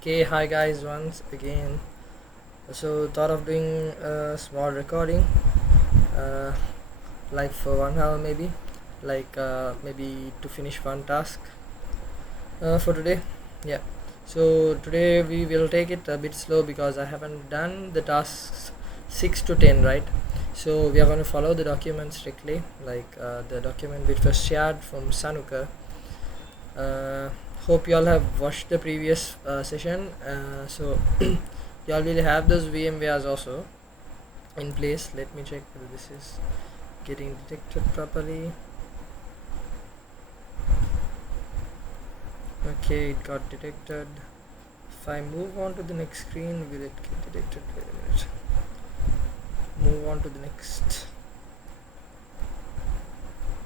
Okay, hi guys, once again. So, thought of doing a small recording, uh, like for 1 hour maybe, maybe to finish one task for today. Yeah. So, today we will take it a bit slow because I haven't done the tasks 6 to 10, right? So, we are going to follow the document strictly, the document which was shared from Sanuka. Uh, Hope you all have watched the previous session. You all will have those VMwares also in place. Let me check whether this is getting detected properly. Okay, it got detected. If I move on to the next screen, will it get detected? Wait a minute. Move on to the next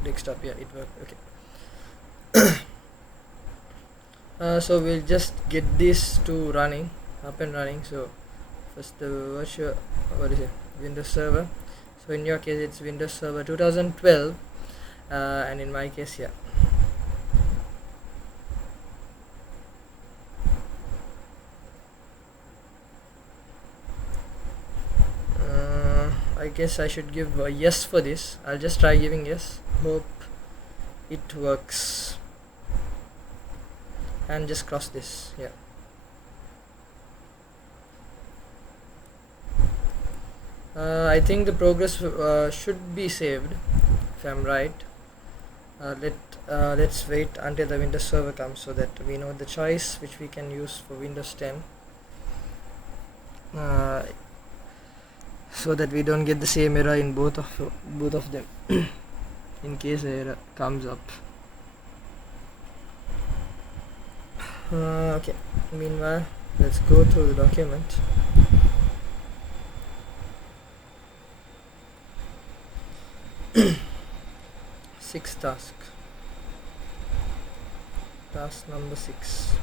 desktop. Yeah, it worked. Okay. So we'll just get this to running, up and running. So first the virtual, what is it? Windows Server. So in your case, it's Windows Server 2012, and in my case, yeah. I guess I should give a yes for this. I'll just try giving yes. Hope it works. And just cross this. Yeah. I think the progress should be saved, if I'm right. Let's wait until the Windows Server comes so that we know the choice which we can use for Windows 10. So that we don't get the same error in both of them. In case the error comes up. Okay. Meanwhile, let's go through the document. Sixth task. Task number 6.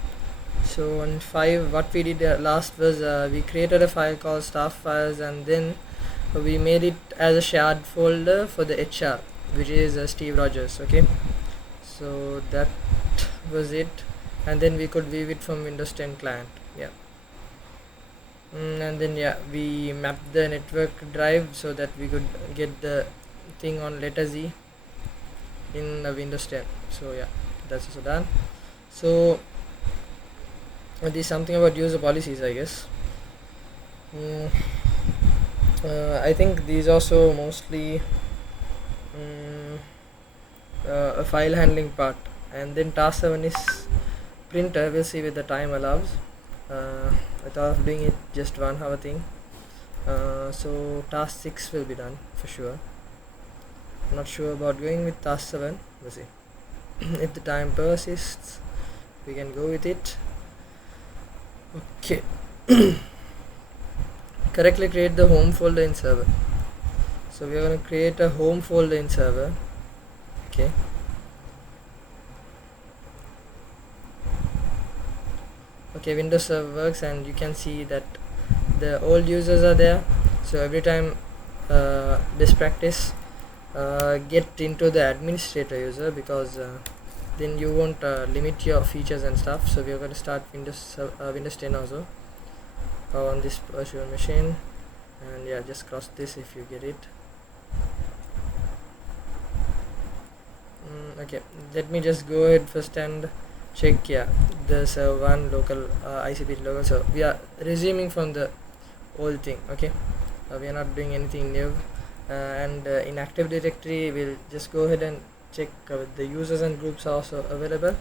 So on 5, what we did last was we created a file called staff files, and then we made it as a shared folder for the HR, which is Steve Rogers. Okay, so that was it, and then we could view it from Windows 10 client. Yeah. And then we mapped the network drive so that we could get the thing on letter Z in Windows 10. So yeah, that's also done. So there's something about user policies, I guess. I think these also mostly a file handling part, and then task 7 is printer. We'll see with the time allows. I thought of doing it just 1 hour thing. So task 6 will be done for sure. I'm not sure about going with task 7. We'll see. If the time persists, we can go with it. Okay. Correctly create the home folder in server. So we are going to create a home folder in server. Okay. Okay, Windows Server works, and you can see that the old users are there. So every time best practice, get into the administrator user, because then you won't limit your features and stuff. So we are going to start Windows 10 also on this virtual machine, and yeah, just cross this if you get it. Okay, let me just go ahead first and check. Yeah, there's one local ICP local. So we are resuming from the old thing. Okay, we are not doing anything new, and in Active Directory we'll just go ahead and check the users and groups are also available.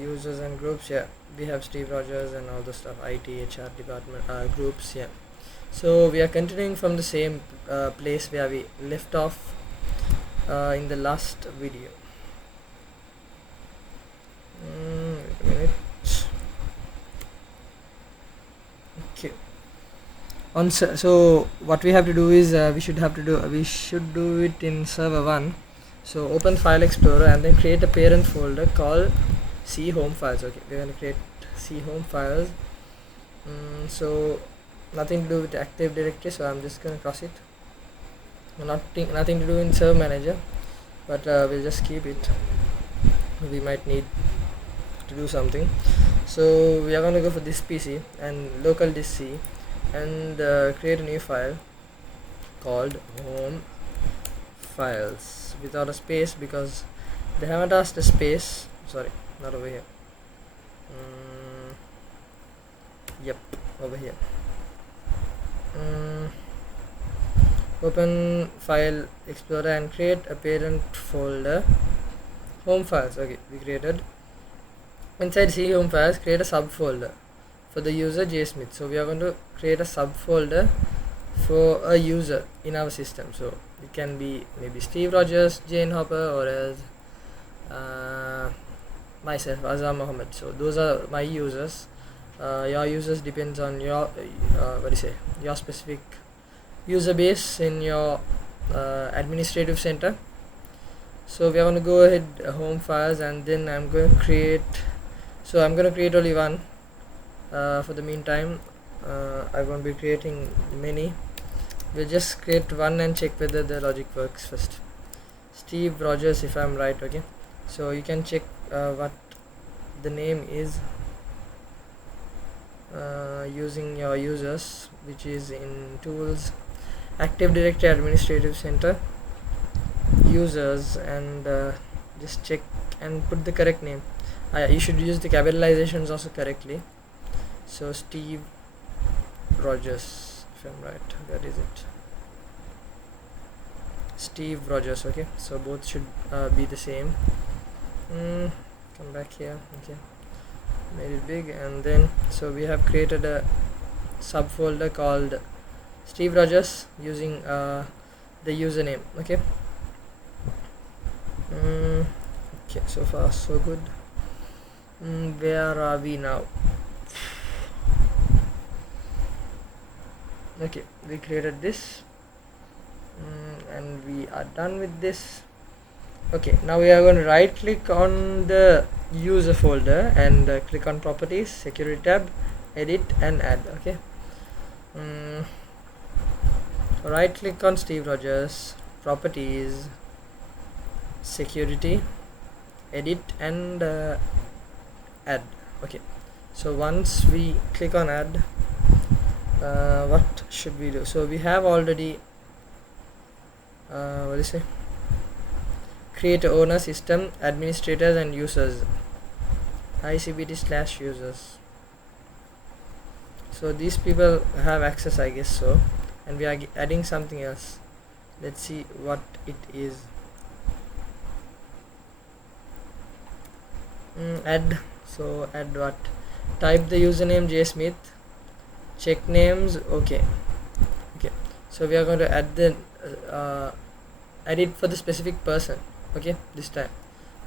Users and groups, yeah, we have Steve Rogers and all the stuff, IT, HR department, groups. Yeah, so we are continuing from the same place where we left off in the last video. Wait a minute. Okay. So what we have to do is we should do it in server 1. So open File Explorer and then create a parent folder called C Home Files. Okay, we're going to create C Home Files. So nothing to do with the Active Directory, so I'm just going to cross it. Nothing to do in Server Manager, but we'll just keep it. We might need to do something. So we are going to go for this PC and local disk C and create a new file called home files without a space because they haven't asked a space. Sorry, not over here. Yep, over here. Open file explorer and create a parent folder, home files. Okay, we created. Inside C home files, create a subfolder for the user JSmith. So we are going to create a subfolder for a user in our system. So it can be maybe Steve Rogers, Jane Hopper, or else myself, Azam Mohammed. So those are my users. Your users depends on your your specific user base in your administrative center. So we are going to go ahead home files, and then I'm going to create only one for the meantime. I won't be creating many. We'll just create one and check whether the logic works first. Steve Rogers, if I'm right. Okay, so you can check what the name is using your users, which is in tools, Active Directory Administrative Center, users, and just check and put the correct name. You should use the capitalizations also correctly. So Steve Rogers, if I'm right, that is it. Steve Rogers. Okay, so both should be the same. Come back here. Okay, made it big, and then so we have created a subfolder called Steve Rogers using the username. Okay. Okay, so far so good. Where are we now? Okay, we created this, and we are done with this. Okay, now we are going to right click on the user folder and click on properties, security tab, edit and add. Okay, right click on Steve Rogers, properties, security, edit and add. Okay, so once we click on add, what should we do? So we have already create owner, system administrators and users, ICBT/users. So these people have access, I guess so, and we are adding something else. Let's see what it is. Add. So add what? Type the username JSmith, check names. Okay, so we are going to add the add it for the specific person. Okay, this time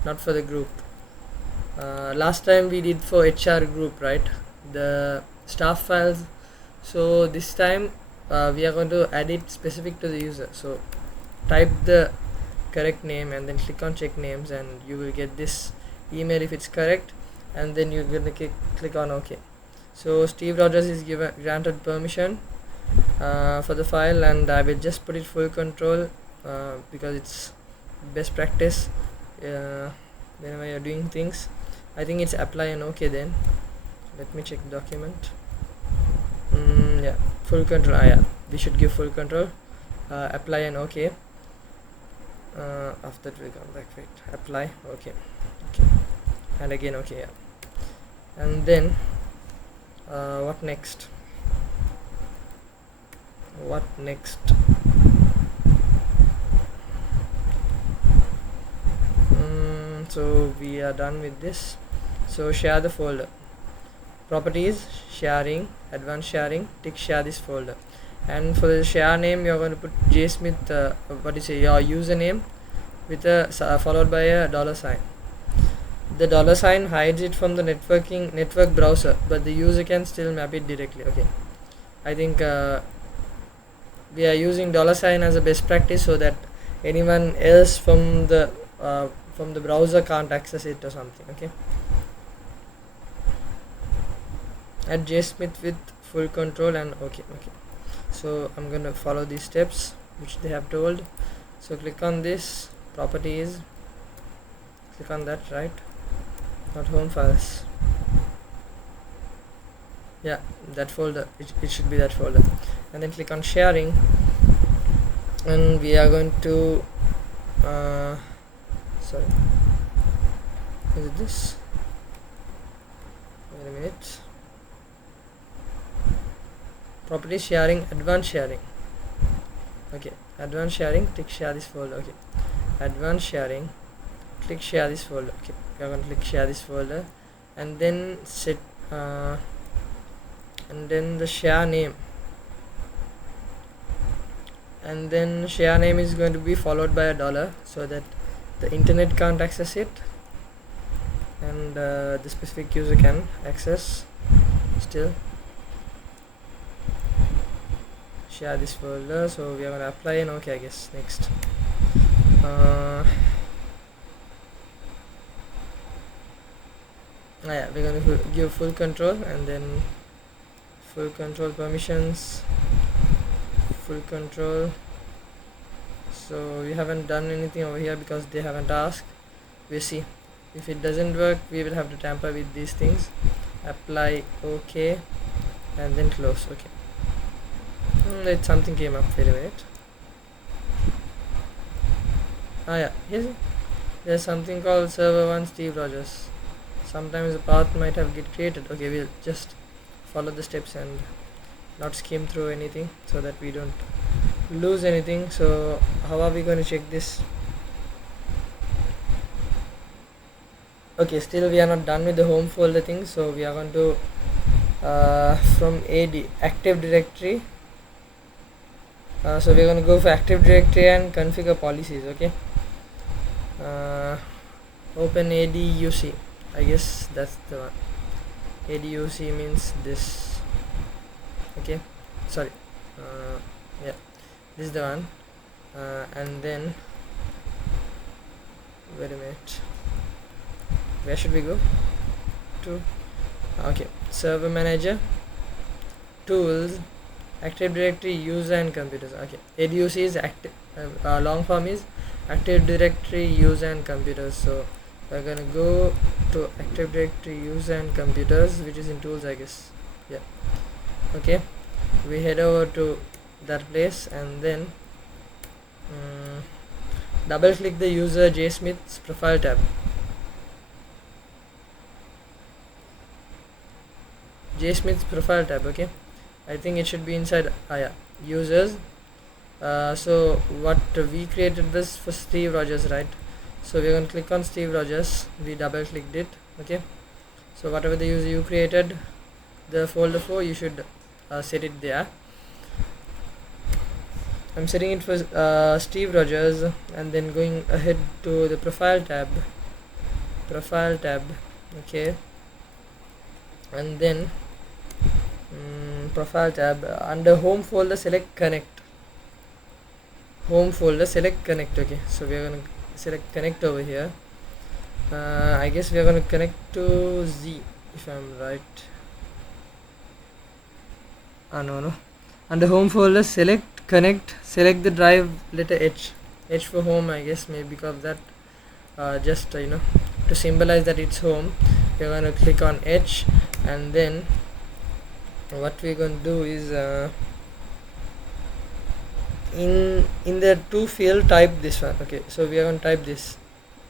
not for the group. Last time we did for HR group, right, the staff files. So this time we are going to add it specific to the user. So type the correct name and then click on check names, and you will get this email if it's correct, and then you're going to click on OK. So Steve Rogers is granted permission for the file, and I will just put it full control because it's best practice whenever you're doing things. I think it's apply and OK. Then let me check the document. Yeah, full control. Yeah, we should give full control. Apply and OK. After that we come back. Wait, apply. Okay, and again OK. Yeah, and then what next? So we are done with this. So share the folder, properties, sharing, advanced sharing, tick share this folder, and for the share name you're going to put JSmith your username with a followed by a $sign. The $sign hides it from the network browser, but the user can still map it directly. Okay, I think we are using $sign as a best practice so that anyone else from the browser can't access it or something. Okay, add JSmith with full control and okay. So I'm going to follow these steps which they have told. So click on this properties, click on that, right, not home files. Yeah, that folder, it should be that folder. And then click on sharing, and we are going to sorry, is it this? Wait a minute. Property sharing, advanced sharing. Okay, advanced sharing, click share this folder. Okay, advanced sharing, click share this folder. Okay, we are going to click share this folder, and then set and then the share name, and then share name is going to be followed by a dollar so that the internet can't access it, and the specific user can access still. Share this folder, so we are going to apply and okay, I guess. Next, yeah, we're going to give full control, and then full control permissions, full control. So we haven't done anything over here because they haven't asked. We'll see. If it doesn't work, we will have to tamper with these things. Apply, okay, and then close. Okay. Something came up. Wait a minute. Yeah, there's something called server 1 Steve Rogers. Sometimes the path might have get created. Okay, we'll just follow the steps and not skim through anything so that we don't lose anything. So how are we going to check this? Okay, still we are not done with the home folder thing, so we are going to from AD active directory, so we're going to go for active directory and configure policies. Okay, open ADUC, I guess that's the one. ADUC means this. Okay, sorry, yeah, this is the one. And then wait a minute, where should we go to? Okay, server manager, tools, active directory, user and computers. Okay, ADUC is active, long form is active directory, user and computers. So we're gonna go to active directory, user and computers, which is in tools, I guess. Yeah, okay, we head over to that place, and then double click the user JSmith's profile tab. JSmith's profile tab. Okay, I think it should be inside yeah, users. So what we created this for Steve Rogers, right? So we're going to click on Steve Rogers. We double clicked it. Okay, so whatever the user you created the folder for, you should set it there. I'm setting it for Steve Rogers, and then going ahead to the profile tab. Okay, and then profile tab, under home folder select connect. Okay, so we are going to select connect over here. I guess we are going to connect to Z, if I'm right. No, under home folder select connect, select the drive letter H for home, I guess, maybe because that just to symbolize that it's home, we're going to click on H, and then what we're going to do is in the to field type this one. Okay, so we are going to type this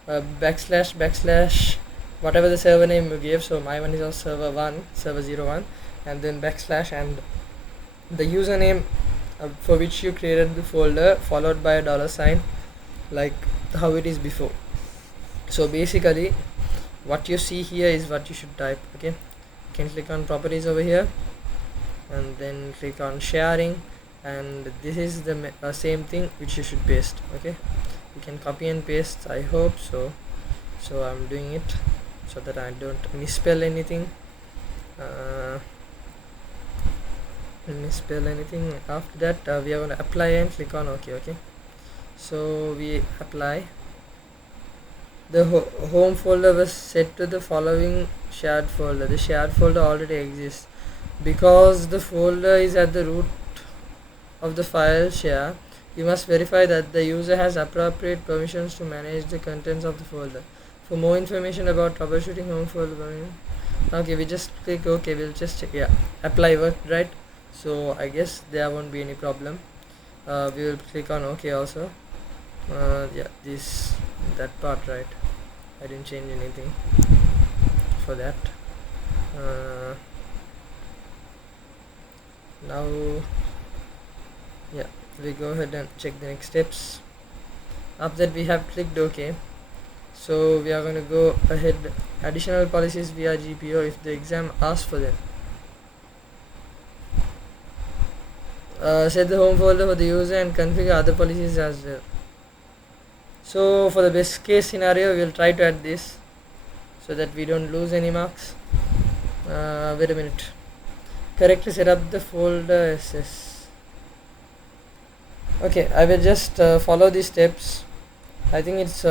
backslash whatever the server name you gave. So my one is also server 01, and then backslash and the username for which you created the folder, followed by a $, like how it is before. So basically what you see here is what you should type. Okay, you can click on properties over here, and then click on sharing, and this is the same thing which you should paste. Okay, you can copy and paste, I hope so. So I'm doing it so that I don't misspell anything. After that we are going to apply and click on OK. Okay, so we apply. The home folder was set to the following shared folder. The shared folder already exists. Because the folder is at the root of the file share, you must verify that the user has appropriate permissions to manage the contents of the folder. For more information about troubleshooting home folder, okay, we just click OK. We'll just check. Yeah, apply worked, right? So I guess there won't be any problem. We will click on OK also. Yeah, this that part, right? I didn't change anything for that. Now, yeah, we go ahead and check the next steps. After that, we have clicked OK. So we are going to go ahead. Additional policies via GPO if the exam asks for them. Set the home folder for the user and configure other policies as well. So for the best case scenario, we will try to add this so that we don't lose any marks. Wait a minute. Correctly set up the folder SS. Okay, I will just follow these steps. I think it's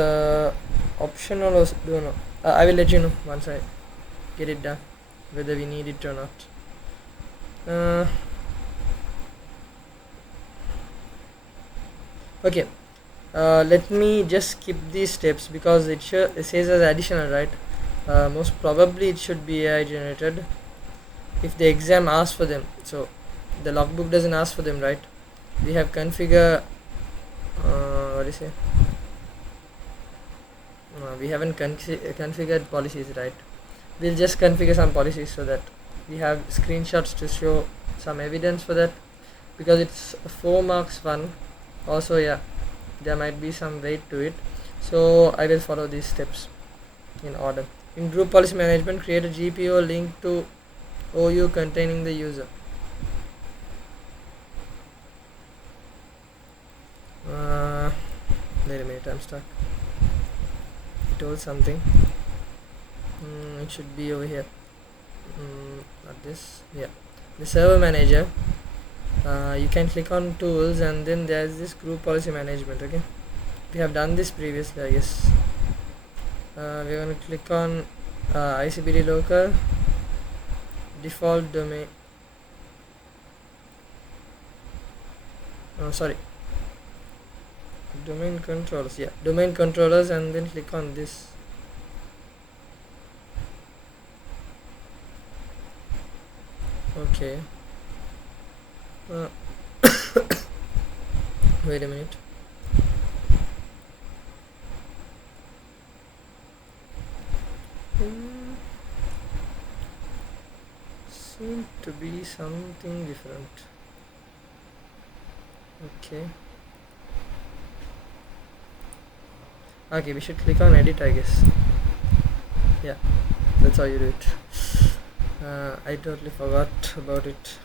optional or don't know. I will let you know once I get it done, whether we need it or not. Okay, let me just skip these steps because it says as additional, right? Most probably it should be AI generated if the exam asks for them. So the logbook doesn't ask for them, right? We have configure what do you say? We haven't configured policies, right? We'll just configure some policies so that we have screenshots to show some evidence for that, because it's 4 marks one. Also, yeah, there might be some weight to it, so I will follow these steps in order. In group policy management, create a GPO link to OU containing the user. Wait a minute, I'm stuck. It told something. It should be over here. Not this. Yeah, the server manager. You can click on tools and then there's this group policy management. Okay, we have done this previously, I guess. We're going to click on ICPD local default domain. Sorry, domain controllers. Yeah, domain controllers, and then click on this. Okay. Wait a minute. Seem to be something different. Okay, we should click on edit, I guess. Yeah, that's how you do it. I totally forgot about it.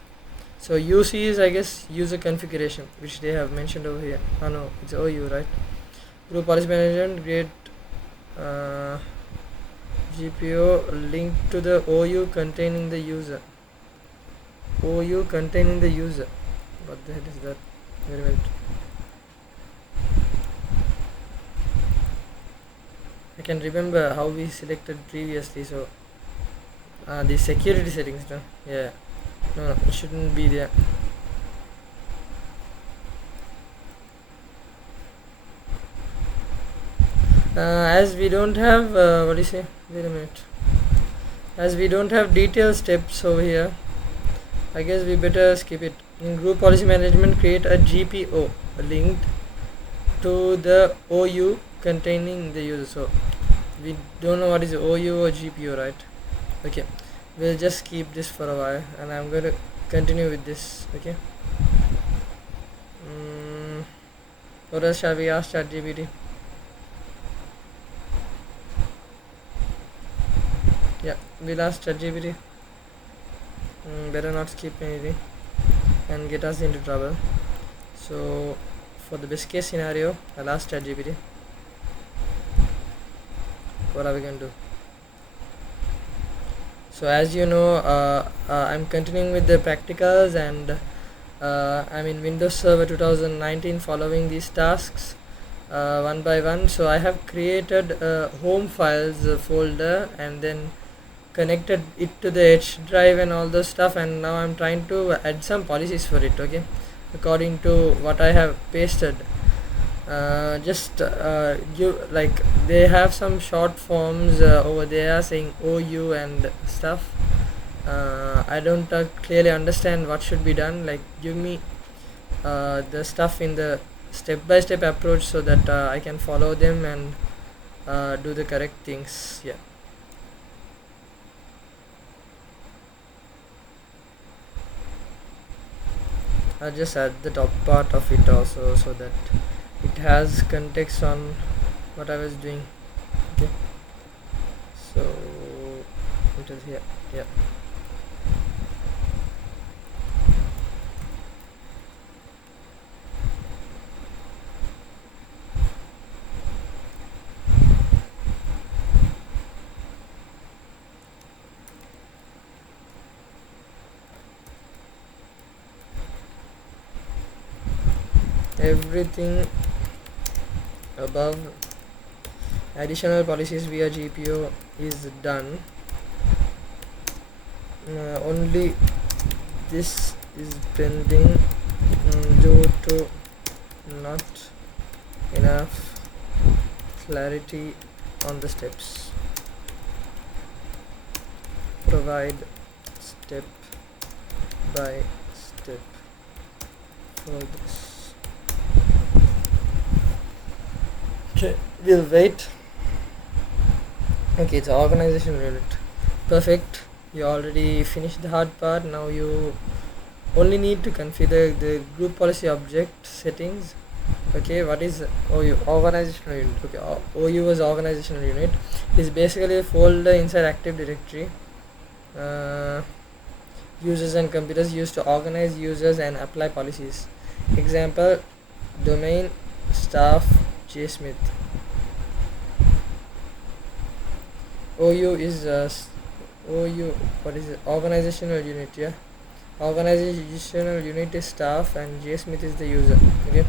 So UC is, I guess, user configuration, which they have mentioned over here. Oh no, it's OU, right? Group policy management, create GPO link to the OU containing the user. OU containing the user. What the hell is that? Wait a minute. I can remember how we selected previously. So the security settings, no? Yeah. No, it shouldn't be there. As we don't have what do you say? Wait a minute. As we don't have detailed steps over here, I guess we better skip it. In group policy management, create a GPO linked to the OU containing the user. So we don't know what is OU or GPO, right? Okay, we'll just keep this for a while, and I'm going to continue with this. Okay. What else shall we ask ChatGPT? Yeah, we'll ask ChatGPT. Better not skip anything and get us into trouble. So for the best case scenario, I'll ask ChatGPT. What are we going to do? So as you know, I'm continuing with the practicals, and I'm in Windows Server 2019 following these tasks one by one. So I have created a home files folder and then connected it to the H drive and all those stuff, and now I'm trying to add some policies for it. Okay, according to what I have pasted. just you like they have some short forms over there saying OU and stuff. I don't clearly understand what should be done. Like, give me the stuff in the step by step approach so that I can follow them and do the correct things. Yeah. I'll just add the top part of it also so that it has context on what I was doing. Okay, so it is here. Yeah. Everything above additional policies via GPO is done. Only this is pending due to not enough clarity on the steps. Provide step by step for this. Okay, we'll wait. Okay, it's organization unit. Perfect. You already finished the hard part. Now you only need to configure the group policy object settings. Okay, what is OU? Organizational unit. Okay, OU is organizational unit. It's basically a folder inside Active Directory. Users and computers used to organize users and apply policies. Example: domain staff jsmith. OU is OU. What is it? Organizational unit. Yeah. Organizational unit is staff and jsmith is the user. Okay.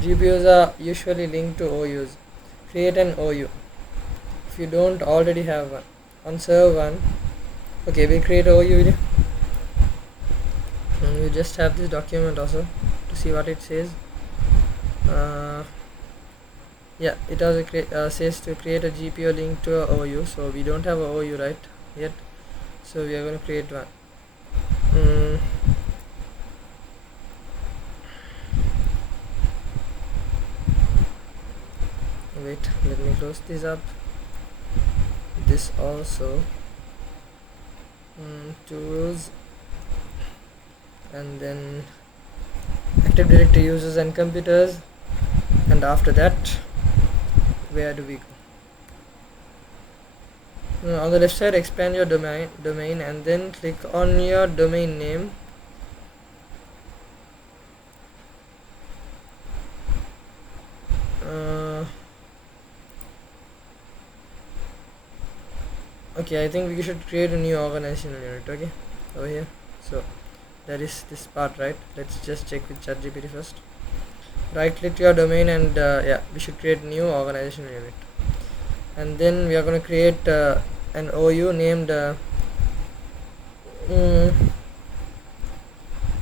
GPUs are usually linked to OUs. Create an OU if you don't already have one. On serve one. Okay, we create OU. You just have this document also to see what it says. Yeah, it also says to create a GPO link to a OU. So we don't have a OU right yet. So we are going to create one. Wait, let me close this up. This also. Tools, and then Active Directory users and computers, and after that, where do we go? On the left side, expand your domain and then click on your domain name. Okay, I think we should create a new organizational unit. Okay, over here. So that is this part, right? Let's just check with ChatGPT first. Right click your domain and yeah, we should create new organizational unit, and then we are going to create an OU named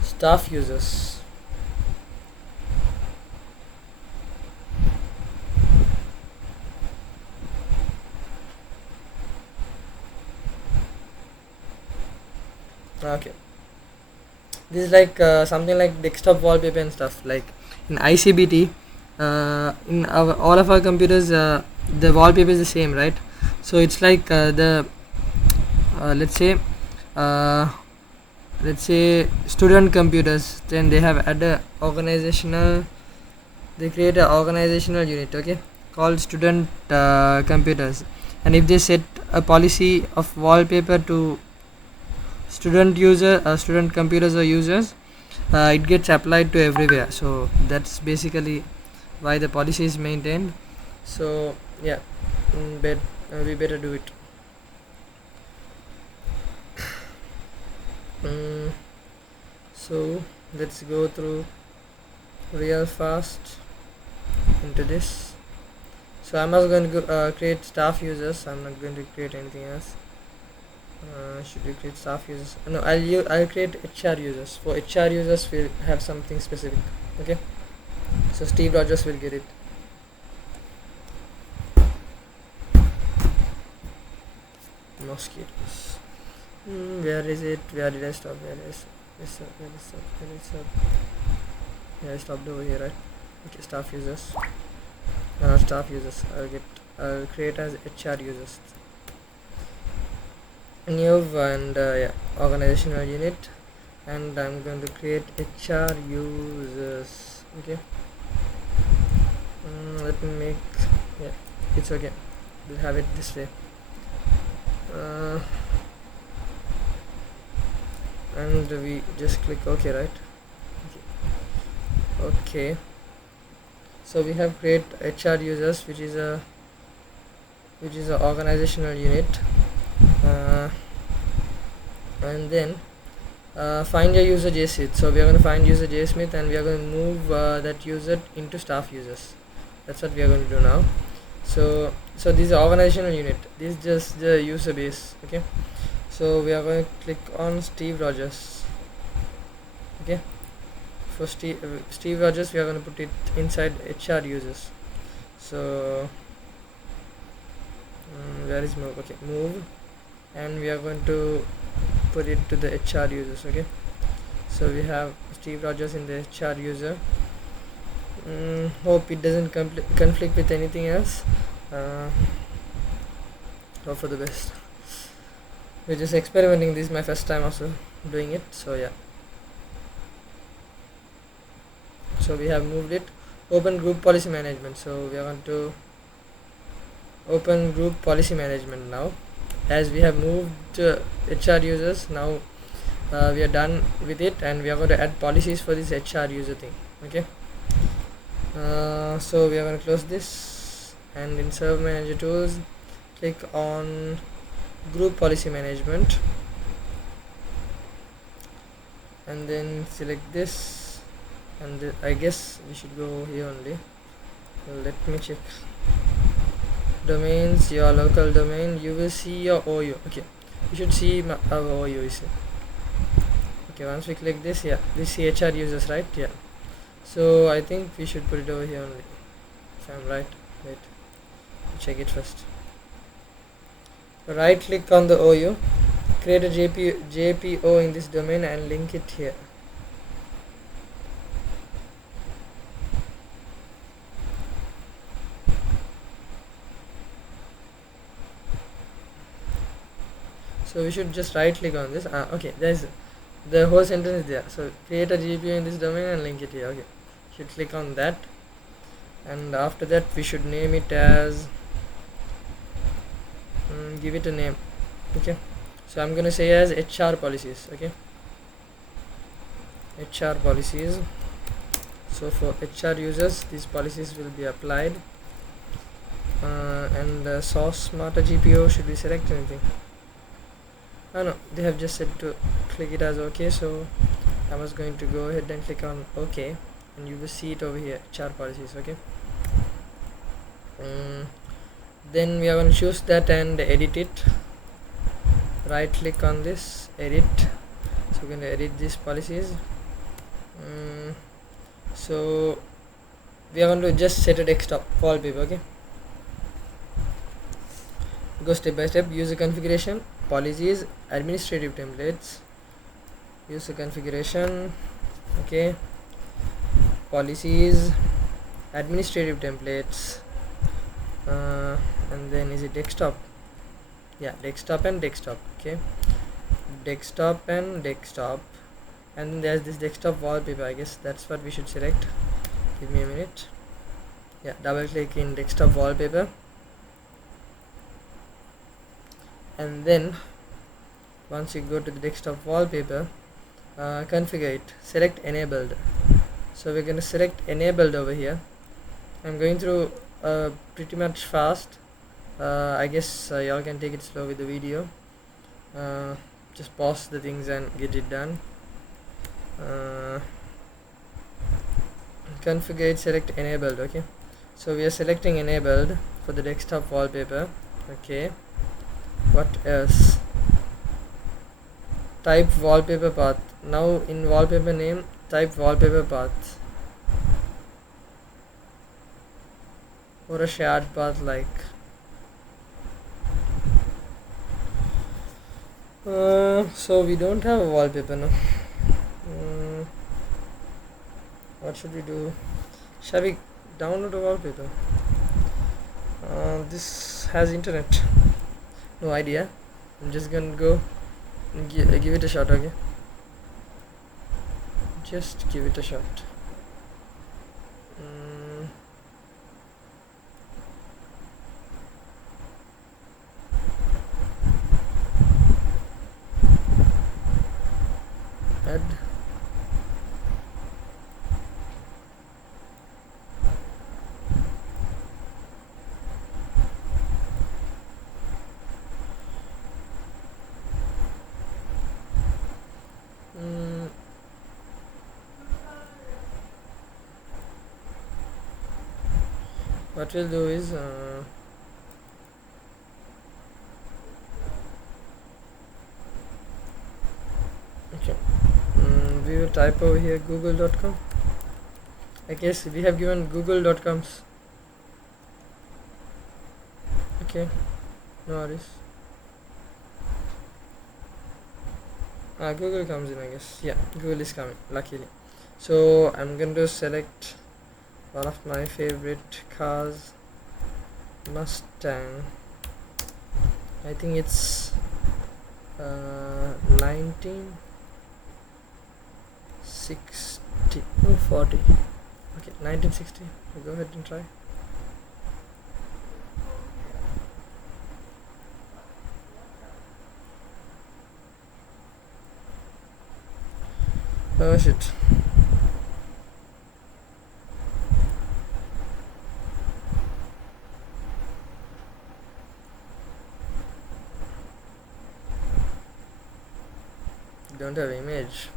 staff users. Okay, this is like something like desktop wallpaper and stuff. Like in ICBT, in all of our computers, the wallpaper is the same, right? So it's like let's say student computers. Then they have added organizational. They create an organizational unit, okay, called student computers. And if they set a policy of wallpaper to student computers or users, it gets applied to everywhere. So that's basically why the policy is maintained. So yeah, we better do it. So let's go through real fast into this. So I'm also going to create staff users. I'm not going to create anything else. Should we create staff users? No, I'll create HR users. For HR users, we'll have something specific. Okay. So Steve Rogers will get it. mosquitoes. Where is it? Where did I stop? Where is yeah, I stopped over here, right? Okay, staff users. Staff users. I'll create as HR users. New and yeah, organizational unit, and I'm going to create HR users. Okay. Let me make, yeah, it's okay. We'll have it this way. And we just click OK, right? Okay. So we have create HR users, which is a organizational unit, and then find your user JSmith. So we are going to find user JSmith, and we are going to move that user into staff users. That's what we are going to do now. So this is organizational unit. This is just the user base. Okay. So we are going to click on Steve Rogers. Okay. For Steve Rogers, we are going to put it inside HR users. So where is move? Okay, move, and we are going to put it to the HR users. Okay. So we have Steve Rogers in the HR user. Hope it doesn't conflict with anything else. Hope for the best. We're just experimenting. This is my first time also doing it, so yeah. So we have moved it. Open group policy management. So we are going to open group policy management now. As we have moved HR users, now we are done with it, and we are going to add policies for this HR user thing. Okay. So we are going to close this, and in server manager tools, click on group policy management, and then select this, and I guess we should go here only. Let me check. Domains, your local domain, you will see your OU. Okay, you should see our OU. Okay, once we click this, yeah, this is HR users, right? Yeah. So I think we should put it over here only, if I'm right. Wait, check it first. Right click on the OU, create a JPO in this domain, and link it here. So we should just right click on this. Okay, there's the whole sentence is there. So create a JPO in this domain and link it here. Okay, should click on that, and after that we should name it as give it a name. Okay, so I'm gonna say as HR policies. Okay, HR policies. So for HR users, these policies will be applied, and source smarter GPO, should we select anything? No, they have just said to click it as OK, so I was going to go ahead and click on OK, and you will see it over here, HR policies. Okay. Then we are going to choose that and edit it. Right click on this, edit. So we're going to edit these policies. So we are going to just set a desktop wallpaper. Okay, go step by step. User configuration, policies, administrative templates, user configuration. Okay, policies, administrative templates, and then is it desktop? Yeah, desktop and desktop. Okay, desktop and desktop, and then there's this desktop wallpaper. I guess that's what we should select. Give me a minute. Yeah, double click in desktop wallpaper, and then once you go to the desktop wallpaper, configure it, select enabled. So we're going to select enabled over here. I'm going through pretty much fast. I guess y'all can take it slow with the video. Just pause the things and get it done. Configure it, select enabled. Okay, so we are selecting enabled for the desktop wallpaper. Okay, what else? Type wallpaper path. Now in wallpaper name, type wallpaper path or a shared path, like So we don't have a wallpaper now. Mm, what should we do? Shall we download a wallpaper? This has internet. No idea. I'm just gonna go and give it a shot, okay? Just give it a shot. Mm, add. Mm, what we'll do is okay. We will type over here google.com. I guess we have given google.coms. Okay, no worries. Google comes in, I guess. Yeah, Google is coming, luckily. So I'm going to select one of my favorite cars, Mustang. I think it's 1960. No, 40. Okay, 1960. We'll go ahead and try. Oh shit. Don't have image.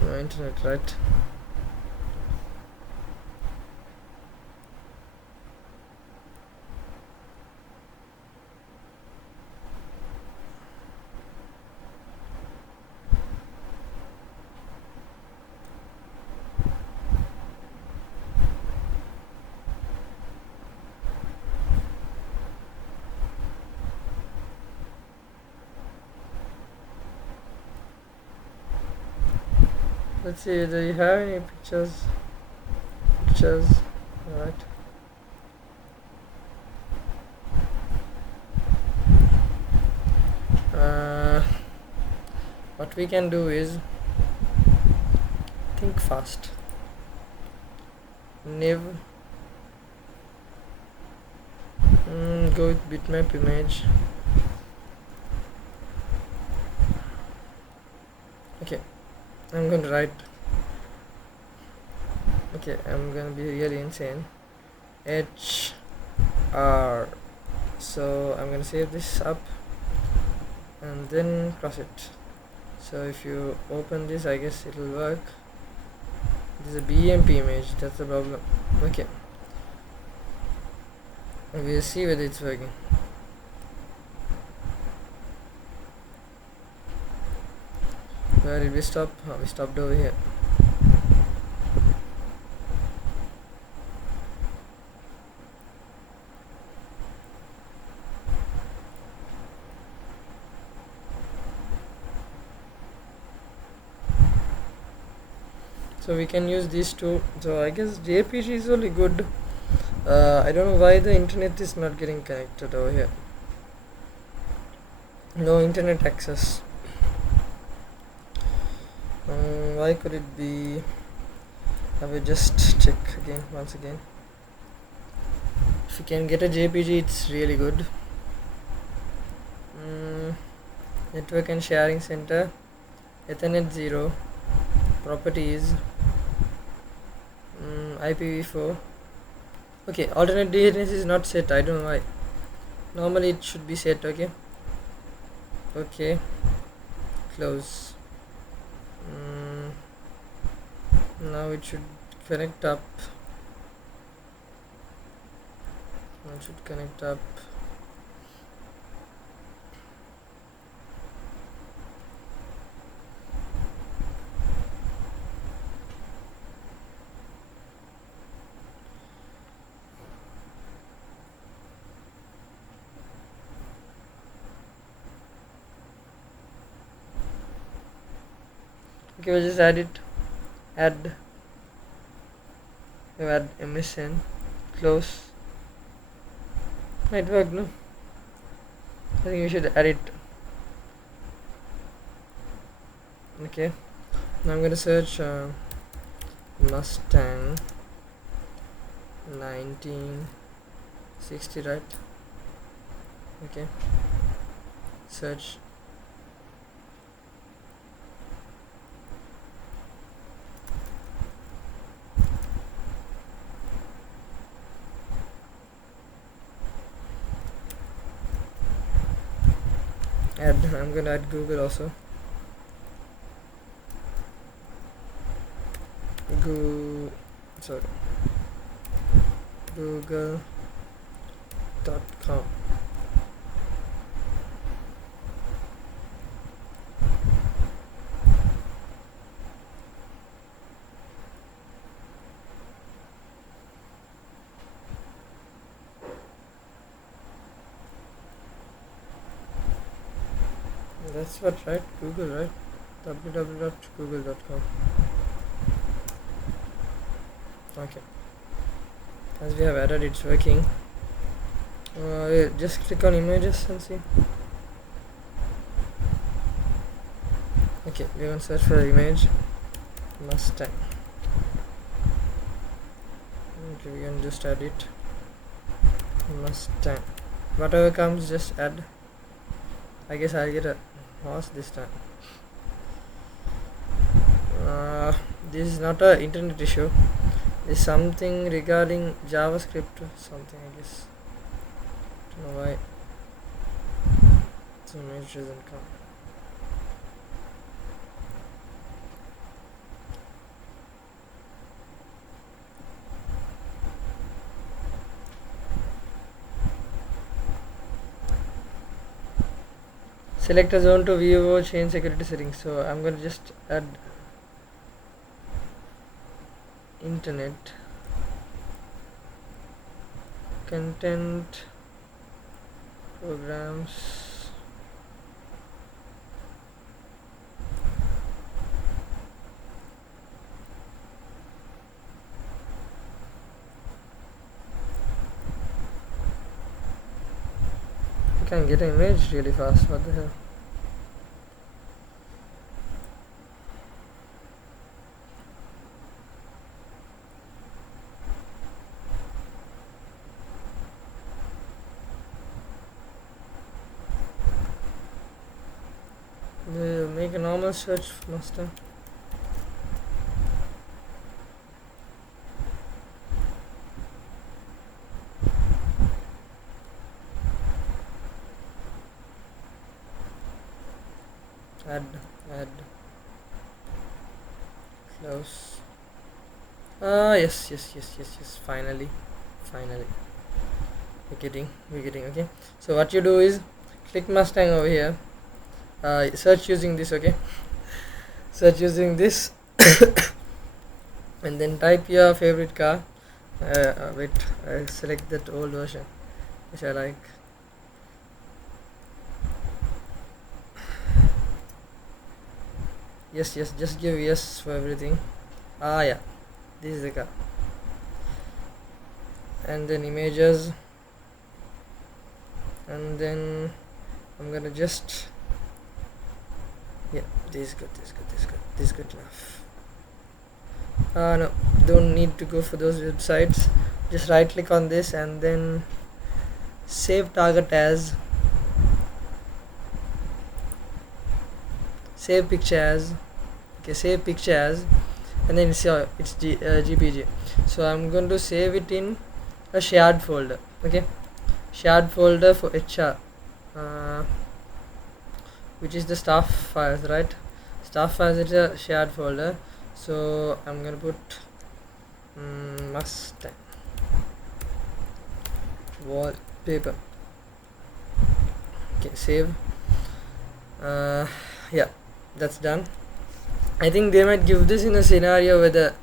No internet, right? Let's see, do you have any pictures? Pictures, alright. What we can do is think fast. Niv. Go with bitmap image. Okay, I'm going to write. Okay, I'm going to be really insane. HR. So I'm going to save this up and then cross it. So if you open this, I guess it will work. This is a BMP image, that's the problem. Okay, we'll see whether it's working. Where did we stop? Oh, we stopped over here. So we can use these two. So I guess JPG is only good. I don't know why the internet is not getting connected over here. No internet access. Why could it be? I will just check again once again. If you can get a JPG, it's really good. Network and sharing center, Ethernet 0, properties, IPv4. Okay, alternate DNS is not set. I don't know why. Normally it should be set. Okay, close. Now it should connect up. It should connect up. Okay, we'll just add it. Add. We'll add MSN. Close. Might work, no? I think we should add it. Okay. Now I'm gonna search Mustang 1960, right? Okay. Search. Add. I'm gonna add Google also. Google.com. That's what, right? Google, right? www.google.com. Okay. As we have added, it's working. Just click on images and see. Okay, we're gonna search for image Mustang. Okay, we can just add it. Mustang. Whatever comes, just add. I guess I'll get a horse this time. This is not a internet issue. It's something regarding JavaScript or something, I guess. Don't know why the image doesn't come. Select a zone to view or change security settings. So I'm going to just add internet content programs. You can get an image really fast. What the hell? We'll make a normal search Mustang. Add, close. Yes. Finally. We're getting. Okay. So what you do is click Mustang over here. Search using this. Okay. Search using this, and then type your favorite car. Wait. I'll select that old version, which I like. Yes, just give yes for everything. Yeah, this is the car. And then images, and then I'm gonna just, yeah, this is good enough. No, don't need to go for those websites. Just right click on this and then save target as, save picture as. Okay, save picture as, and then it's GPG. So I'm going to save it in a shared folder. Okay, shared folder for HR, which is the staff files, right? Staff files is a shared folder. So I'm gonna put Mustang wallpaper. Okay, save. Yeah, that's done. I think they might give this in a scenario whether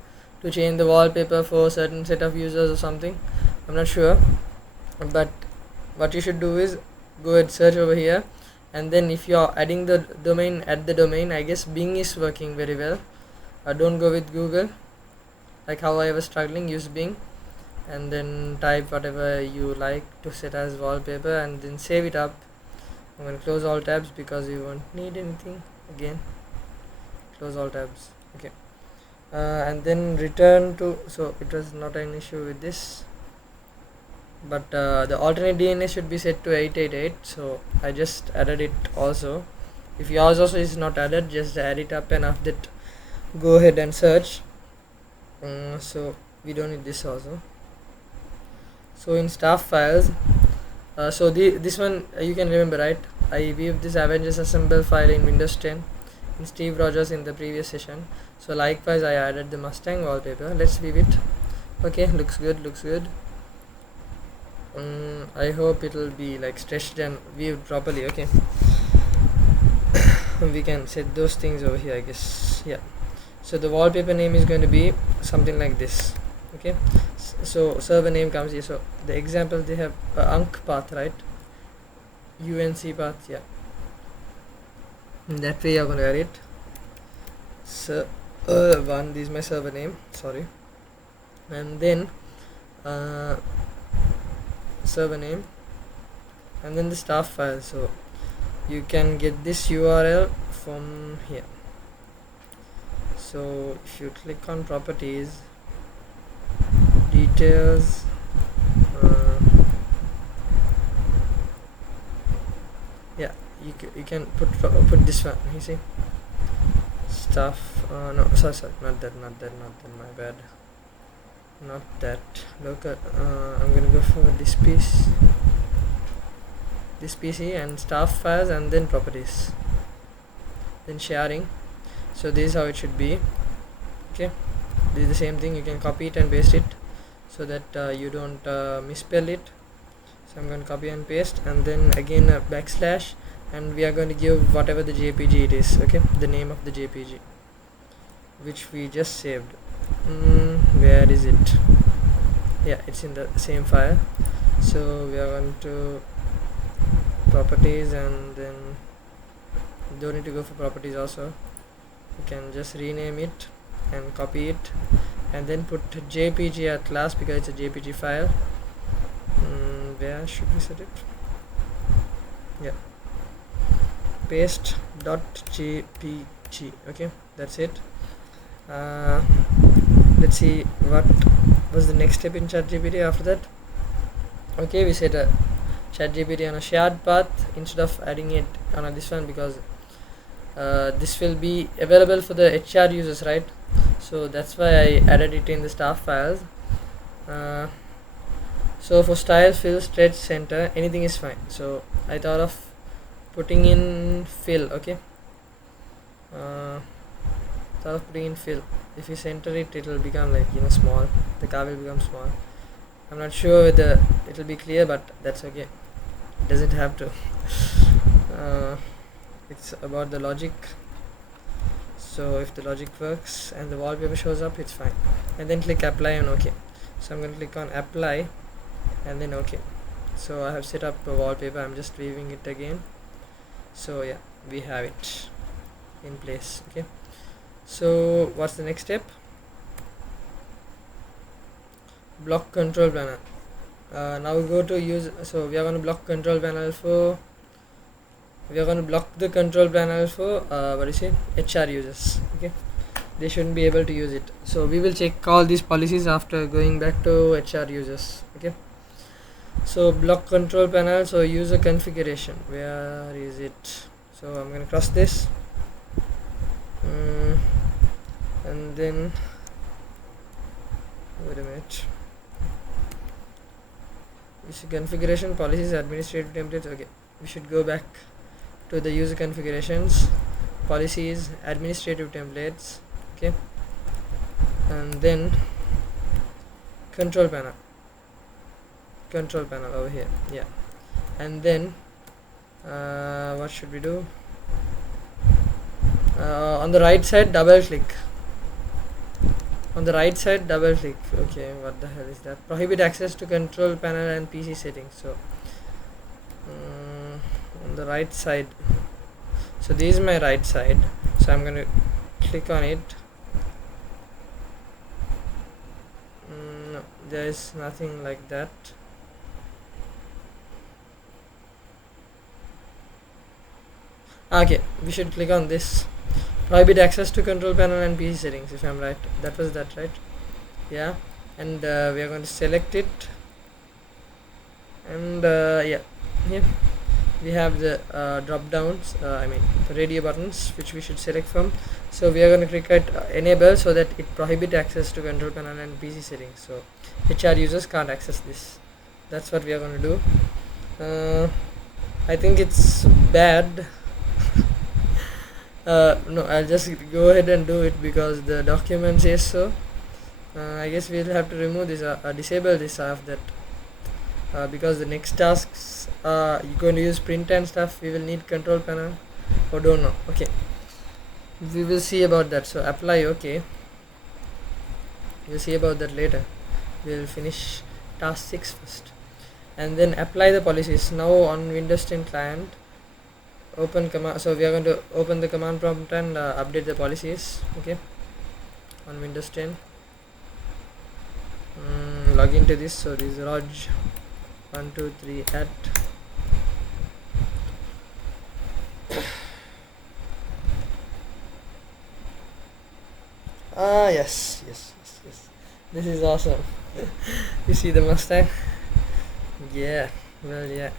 to change the wallpaper for a certain set of users or something. I'm not sure, but what you should do is go and search over here and then if you are adding the domain, add the domain. I guess Bing is working very well. Don't go with Google, like how I was struggling. Use Bing, and then type whatever you like to set as wallpaper, and then save it up. I'm going to close all tabs because we won't need anything again. Close all tabs. Okay. And then return to, so it was not an issue with this, but the alternate DNS should be set to 888, so I just added it also. If yours also is not added, just add it up, and after that go ahead and search. So we don't need this also. So in staff files, so this one you can remember, right? I viewed this Avengers Assemble file in Windows 10 in Steve Rogers in the previous session. So likewise I added the Mustang wallpaper. Let's view it. Okay, looks good, looks good. I hope it will be like stretched and viewed properly. Okay. We can set those things over here, I guess. Yeah. So the wallpaper name is going to be something like this. Okay. So server name comes here. So the example, they have UNC path, right? UNC path, yeah. In that way you're going to add it. So this is my server name, sorry. And then server name, and then the staff file. So you can get this URL from here. So if you click on properties, details, yeah, you can put this one. You see, stuff. No, sorry, not that, my bad. Not that. Local. I'm gonna go for this piece, this PC, and staff files, and then properties, then sharing. So this is how it should be. Okay, this is the same thing. You can copy it and paste it so that you don't misspell it. So I'm going to copy and paste, and then again a backslash, and we are going to give whatever the JPG it is. Okay, the name of the JPG which we just saved. Where is it? Yeah, it's in the same file. So we are going to properties, and then don't need to go for properties also. You can just rename it and copy it, and then put JPG at last because it's a JPG file. Where should we set it? Yeah, paste .jpg. okay, that's it. Let's see what was the next step in ChatGPT after that. Okay, we set a ChatGPT on a shared path instead of adding it on this one, because this will be available for the HR users, right? So that's why I added it in the staff files. So for style, fill, stretch, center, anything is fine. So I thought of putting in fill. Okay, thought of putting in fill. If you center it, it will become like, small. The car will become small. I'm not sure whether it will be clear, but that's okay. It doesn't have to. It's about the logic. So if the logic works and the wallpaper shows up, it's fine. And then click apply and OK. So I'm going to click on apply and then OK. So I have set up a wallpaper. I'm just viewing it again. So yeah, we have it in place. Okay. So what's the next step? Block control panel. Now we go to use. So we are going to block control panel for. We are going to block the control panel for HR users. Okay, they shouldn't be able to use it. So we will check all these policies after going back to HR users. Okay. So block control panel. So user configuration. Where is it? So I'm going to cross this. And then wait a minute. User configuration, policies, administrative templates. Okay, we should go back to the user configurations, policies, administrative templates. Okay, and then control panel over here. Yeah, and then what should we do? On the right side, double click. Okay, what the hell is that? Prohibit access to control panel and PC settings. So on the right side. So this is my right side, so I'm going to click on it. No, there is nothing like that. Okay, we should click on this. Prohibit access to control panel and PC settings, if I'm right. That was that, right? Yeah. And we are going to select it. And yeah, here we have the drop downs, the radio buttons, which we should select from. So we are going to click at enable, so that it prohibit access to control panel and PC settings, so HR users can't access this. That's what we are going to do. I think it's bad. No, I'll just go ahead and do it because the document says so. I guess we'll have to remove this, disable this after that, because the next tasks you're going to use print and stuff. We will need control panel, or don't know. Okay, we will see about that. So apply. Okay, we'll see about that later. We'll finish task 6 first, and then apply the policies. Now on Windows 10 client, open command. So we are going to open the command prompt and update the policies. Okay, on Windows 10. Log into this. So this is Raj123 at yes. This is awesome. You see the Mustang? Yeah, well, yeah.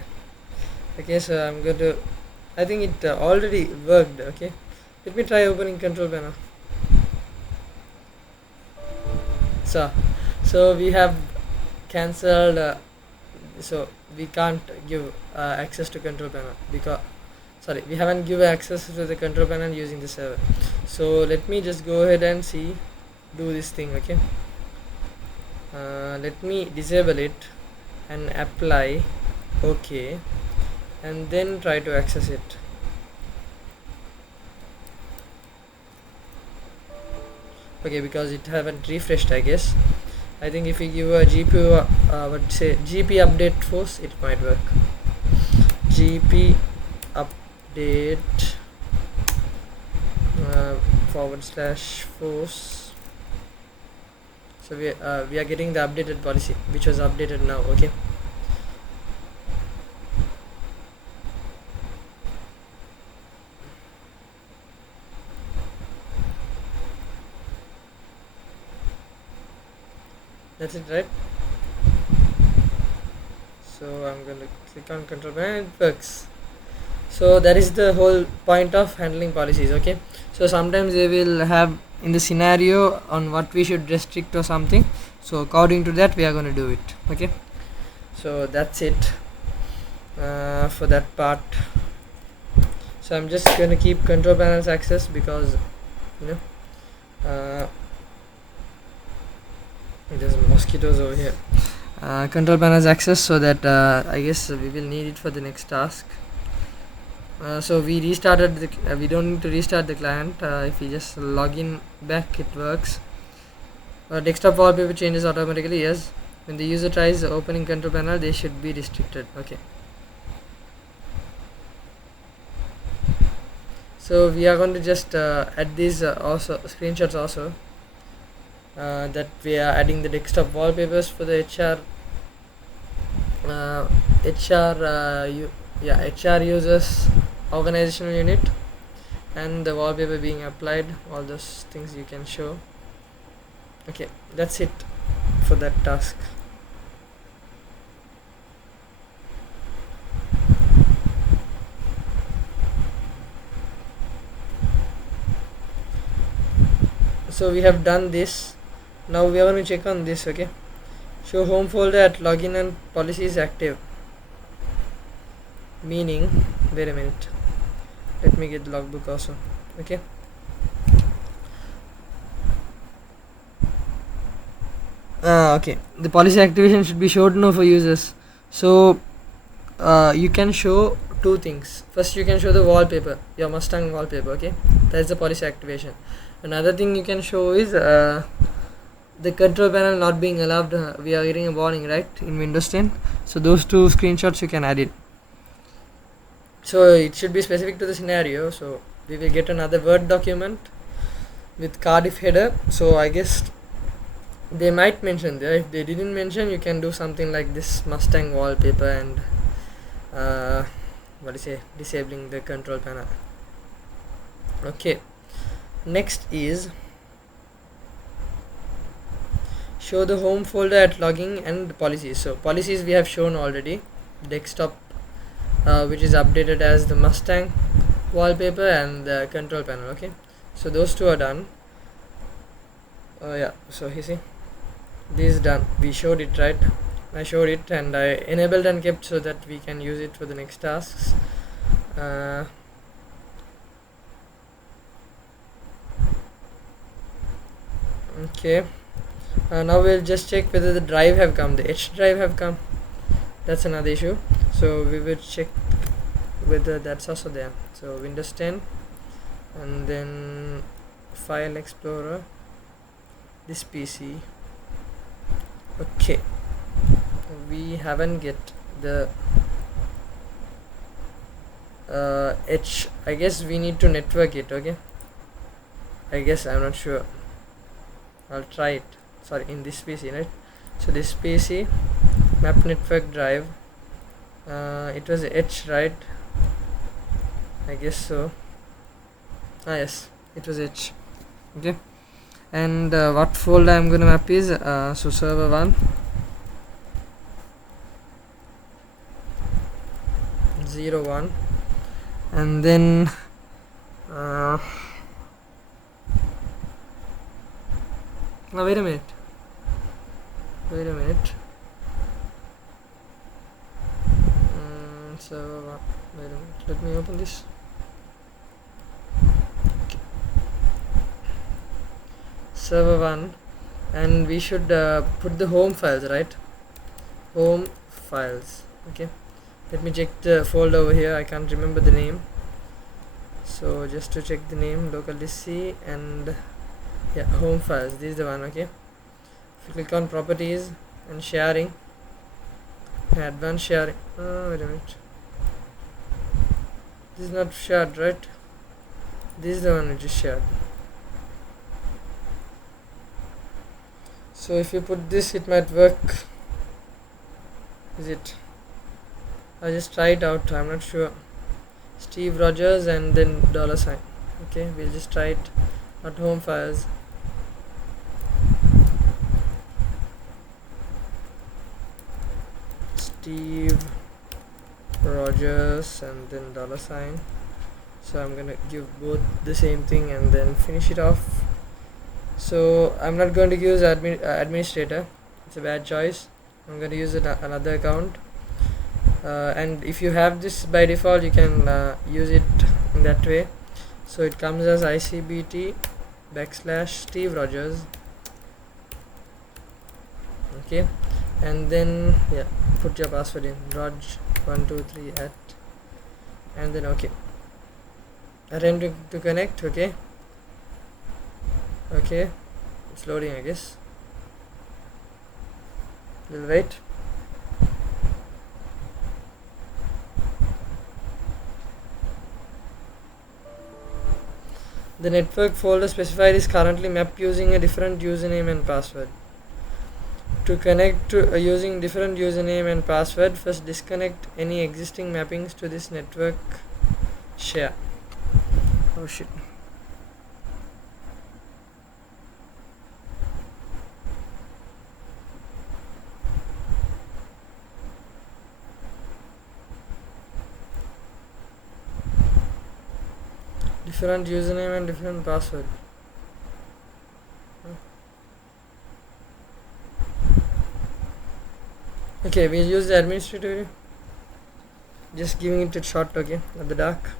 Okay, so I'm going to, I think it already worked. Okay, let me try opening control panel. So we have cancelled, so we can't give access to control panel because, sorry, we haven't given access to the control panel using the server. So let me just go ahead and do this thing. Okay, let me disable it and apply. Okay, and then try to access it. Okay, because it haven't refreshed, I guess. I think if we give a GPU, GP update force, it might work. GP update /force. So we are getting the updated policy, which was updated now. Okay. That's it, right? So I'm going to click on control panel and it works. So that is the whole point of handling policies. Okay, so sometimes they will have in the scenario on what we should restrict or something, so according to that we are going to do it. Okay, so that's it for that part. So I'm just going to keep control panels access because there's mosquitoes over here. Control panels access, so that I guess we will need it for the next task. So we restarted the we don't need to restart the client. If we just log in back, it works. Desktop wallpaper changes automatically. Yes, when the user tries opening control panel, they should be restricted. Okay, so we are going to just add these also screenshots also, that we are adding the desktop wallpapers for the HR users organizational unit, and the wallpaper being applied. All those things you can show. Okay, that's it for that task. So we have done this. Now we are going to check on this. Okay, show home folder at login and policies active, meaning, wait a minute, let me get the logbook also. Okay, okay, the policy activation should be showed now for users. So you can show two things. First, you can show the wallpaper, your Mustang wallpaper. Okay, that's the policy activation. Another thing you can show is the control panel not being allowed. We are getting a warning, right, in Windows 10. So those two screenshots you can add it. So it should be specific to the scenario. So we will get another Word document with Cardiff header. So I guess they might mention there. If they didn't mention, you can do something like this Mustang wallpaper and what do you say, disabling the control panel. Okay, next is show the home folder at logging and policies. So policies we have shown already, desktop which is updated as the Mustang wallpaper and the control panel. Okay, so those two are done. Yeah, so you see this is done. We showed it, right? I showed it and I enabled and kept so that we can use it for the next tasks. Okay, now we'll just check whether the drive have come, the H drive have come. That's another issue, so we will check whether that's also there. So Windows 10 and then File Explorer, this PC. Okay, we haven't get the H. I guess we need to network it. Okay, I guess, I'm not sure. I'll try it. Sorry, in this PC, right? So this PC map network drive, it was H, right? I guess so. Yes, it was H. Okay, and what folder I'm gonna map is so server 1 01, and then now wait a minute. Server 1, wait a minute, let me open this. Server 1, and we should put the home files, right? Home files. Okay, let me check the folder over here. I can't remember the name, so just to check the name, local disk C, and yeah, home files, this is the one. Okay, if you click on properties and sharing, advanced sharing, wait a minute, this is not shared, right? This is the one which is shared. So if you put this, it might work. Is it? I just try it out, I'm not sure. Steve Rogers and then $. Okay, we'll just try it at home files. Steve Rogers and then $. So I'm gonna give both the same thing and then finish it off. So I'm not going to use administrator, it's a bad choice. I'm going to use another account, and if you have this by default, you can use it in that way. So it comes as ICBT / Steve Rogers. Okay, and then yeah, put your password in rog123 at, and then okay, attempt to connect. Okay, it's loading, I guess. We'll wait. The network folder specified is currently mapped using a different username and password. To connect to using different username and password, first disconnect any existing mappings to this network share. Oh shit. Different username and different password. Okay, we'll use the administrator. Just giving it a shot, okay, at the dark.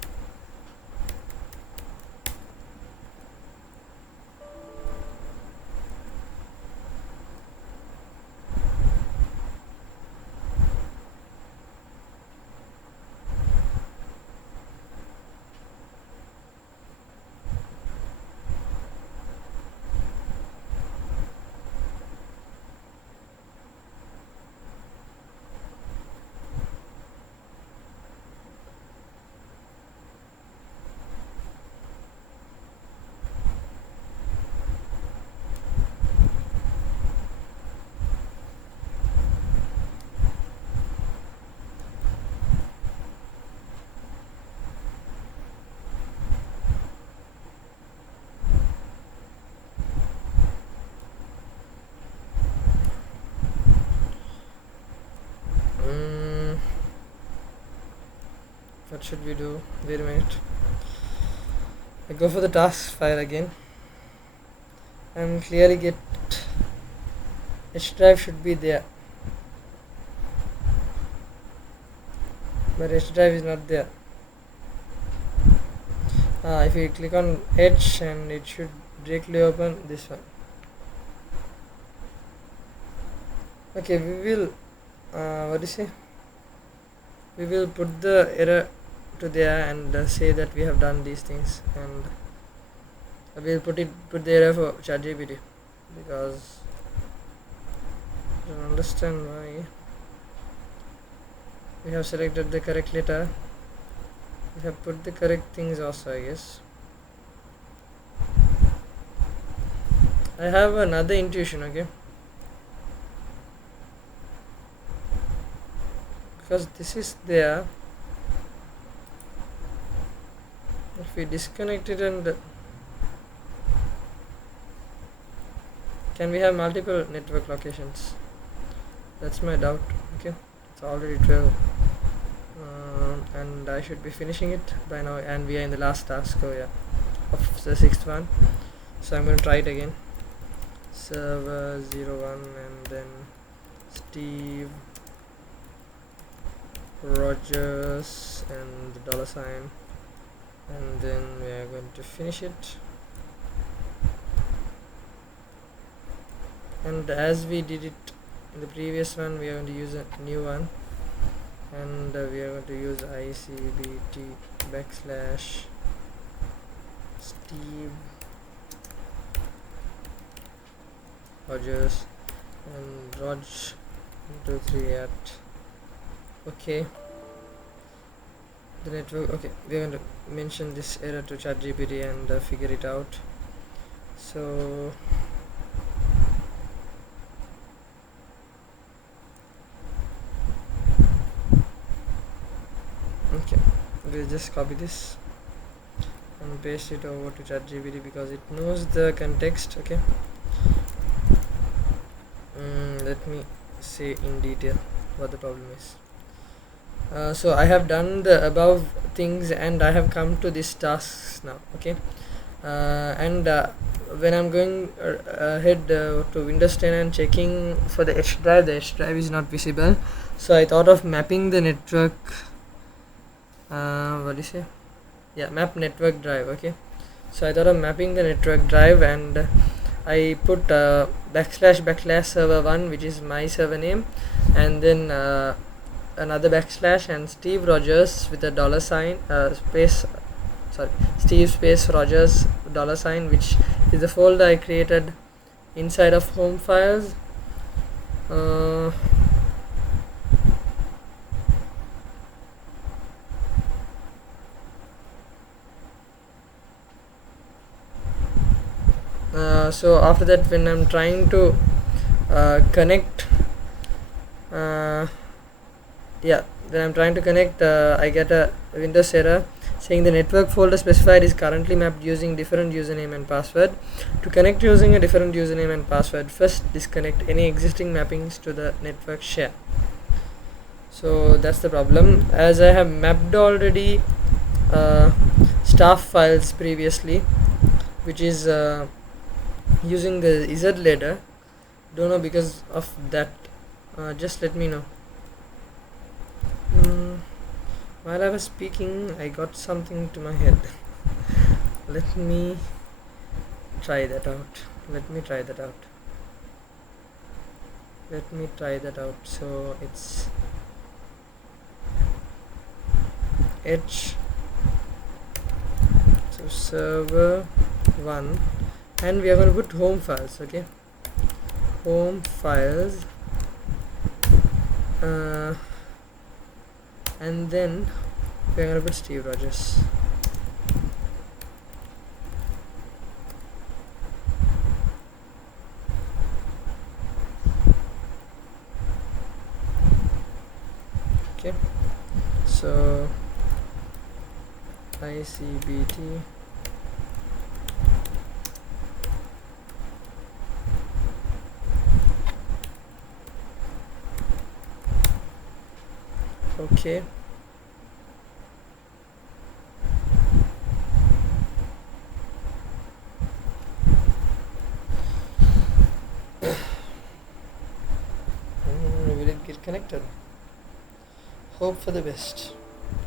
What should we do? Wait a minute. I go for the task file again and clearly get H drive should be there, but H drive is not there. If you click on H, and it should directly open this one. Okay, we will what do you say, we will put the error to there and say that we have done these things, and we'll put the error for ChatGPT, because I don't understand why we have selected the correct letter. We have put the correct things also, I guess. I have another intuition, okay, because this is there. If we disconnect it, and can we have multiple network locations? That's my doubt. Okay, it's already 12, and I should be finishing it by now, and we are in the last task, so yeah, of the 6th one. So I'm going to try it again. Server 01, and then Steve Rogers and the dollar sign, and then we are going to finish it. And as we did it in the previous one, we are going to use a new one, and we are going to use ICBT / Steve Rogers and Rog 123 at okay. The network, okay, we are going to mention this error to ChatGPT and figure it out. So okay, we'll just copy this and paste it over to ChatGPT because it knows the context. Okay, let me say in detail what the problem is. So I have done the above things and I have come to this task now. Okay, and when I'm going ahead to Windows 10 and checking for the H drive is not visible. So I thought of mapping the network. What do you say? Yeah, map network drive. Okay, so I thought of mapping the network drive, and I put / server 1, which is my server name, and then another / and Steve Rogers with a dollar sign space, sorry, Steve space Rogers dollar sign, which is the folder I created inside of home files. So after that, when I'm trying to connect, when I'm trying to connect, I get a Windows error saying the network folder specified is currently mapped using different username and password. To connect using a different username and password, first disconnect any existing mappings to the network share. So that's the problem, as I have mapped already staff files previously, which is using the Z ladder. Don't know, because of that, just let me know. While I was speaking, I got something to my head. Let me try that out. So it's H, so server 1, and we are going to put home files. Okay, home files, and then we're going to put Steve Rogers. Okay, so ICBT okay, hope for the best.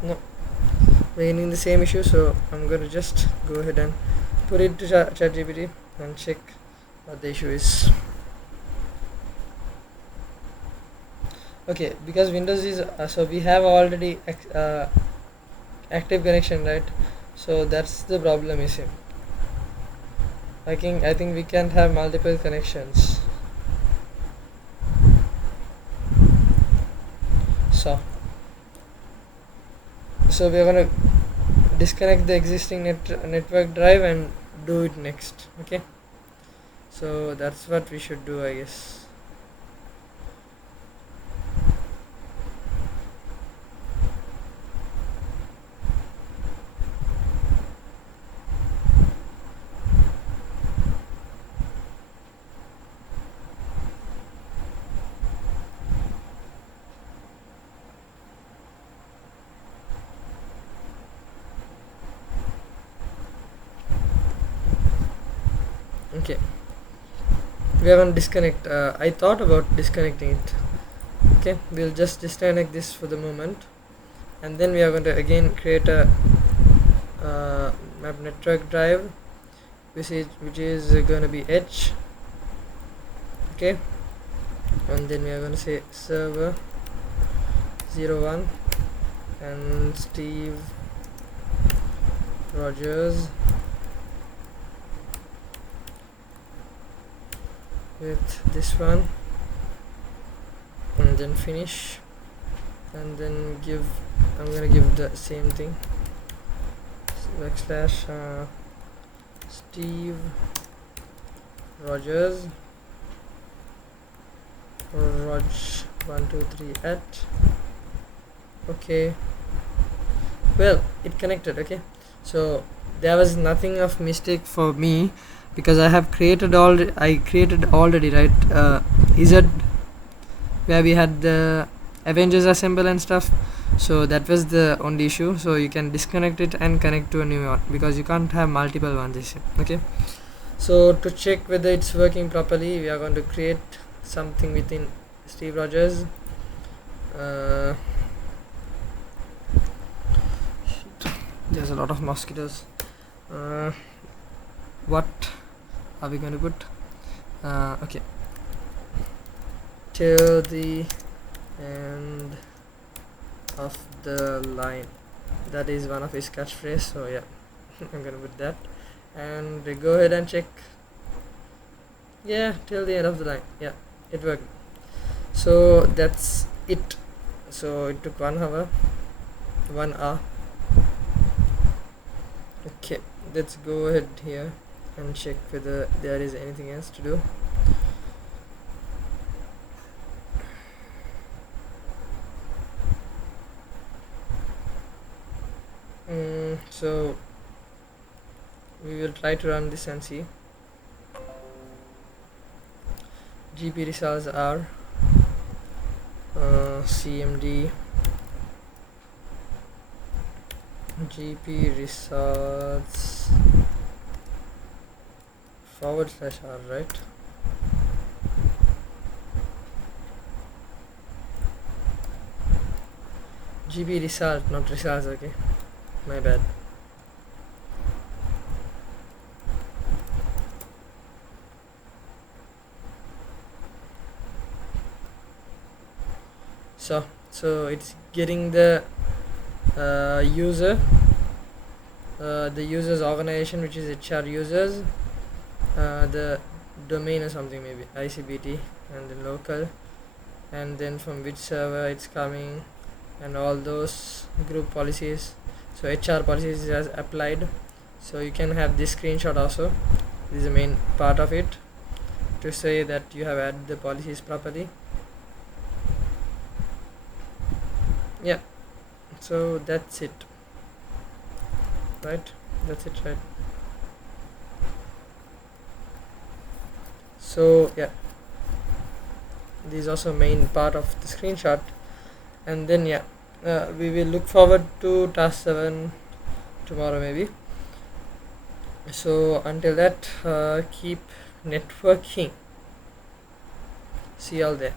No, we're getting the same issue, so I'm gonna just go ahead and put it to ChatGPT and check what the issue is. Okay, because Windows is so we have already active connection, right? So that's the problem is him. I think we can't have multiple connections. So we are gonna disconnect the existing network drive and do it next. Okay, so that's what we should do, I guess. Okay, we are going to disconnect. I thought about disconnecting it. Okay, we'll just disconnect this for the moment, and then we are going to again create a map network drive which is going to be H. Okay, and then we are going to say server 01 and Steve Rogers with this one, and then finish, and then I'm gonna give the same thing, backslash Steve Rogers Rog123 at. Okay, well, it connected. Okay, so there was nothing of mistake for me because I created already, right? Is it where we had the Avengers assemble and stuff, so that was the only issue. So you can disconnect it and connect to a new one because you can't have multiple ones. Okay, so to check whether it's working properly, we are going to create something within Steve Rogers. There's a lot of mosquitoes. What are we going to put? Okay, till the end of the line. That is one of his catchphrase, so yeah. I'm gonna put that, and go ahead and check. Yeah, till the end of the line. Yeah, it worked. So that's it. So it took 1 hour. Okay, let's go ahead here and check whether there is anything else to do. So we will try to run this and see. GP results are cmd GP results /r, right? GP result, not results. Okay, my bad. So it's getting the user, the user's organization, which is HR users, the domain or something, maybe ICBT, and then local, and then from which server it's coming, and all those group policies. So HR policies is applied. So you can have this screenshot also. This is the main part of it to say that you have added the policies properly. Yeah, so that's it, right? So yeah, this is also main part of the screenshot, and then yeah, we will look forward to task 7 tomorrow maybe. So until that, keep networking. See y'all there.